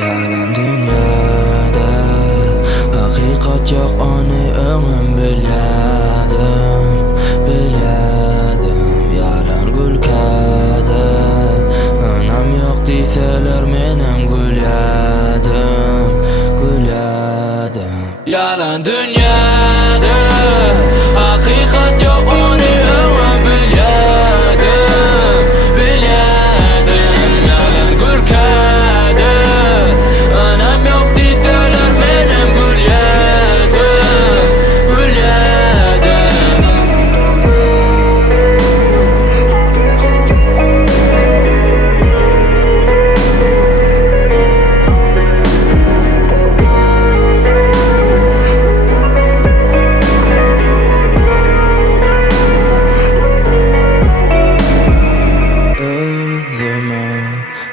Yalan dünyada hakikat yok, onu ömrüm bilyadım. Yalan gülkada anam yok deyseler menem gülyadım. Yalan dünyada hakikat yok, onu ömrüm bilyadım. Yalan gülkada anam yok deyseler menem gülyadım.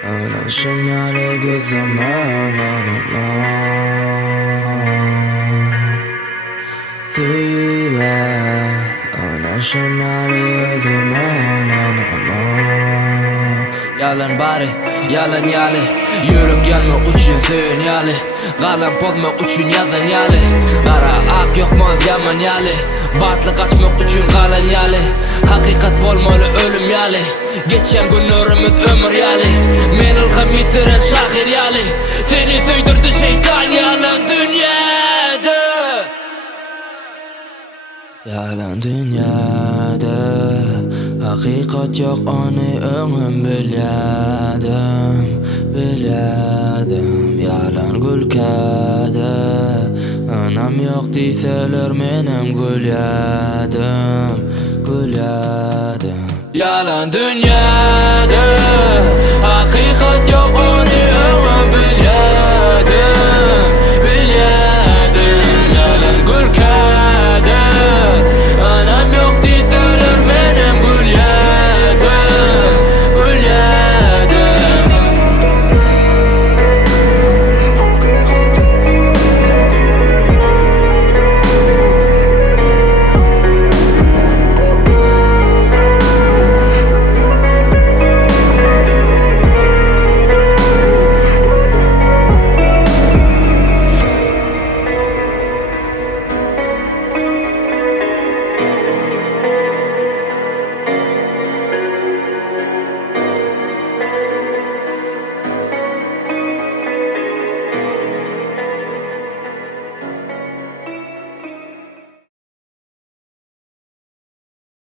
Anlaşım yalı gözüme Füye anlaşım yalı gözüme Yalan bari, yalan yali. Yürek yanmak üçün söyün yali. Kalan pozmak üçün yazan yali. Kara ak yok moz yaman yali. Batlı kaçmak üçün kalan yali. Hakikat bolmalı ölüm yali. Geçen günlerimiz ömür yali. Men ılgam yitiren şahir yali. Seni söydürdü şeytan yalan dünyada. Yalan dünyada hakikat yok, onu ömrüm bilyadım. Yalan gülkada anam yok deyseler menem gülyadım. Yalan dünyada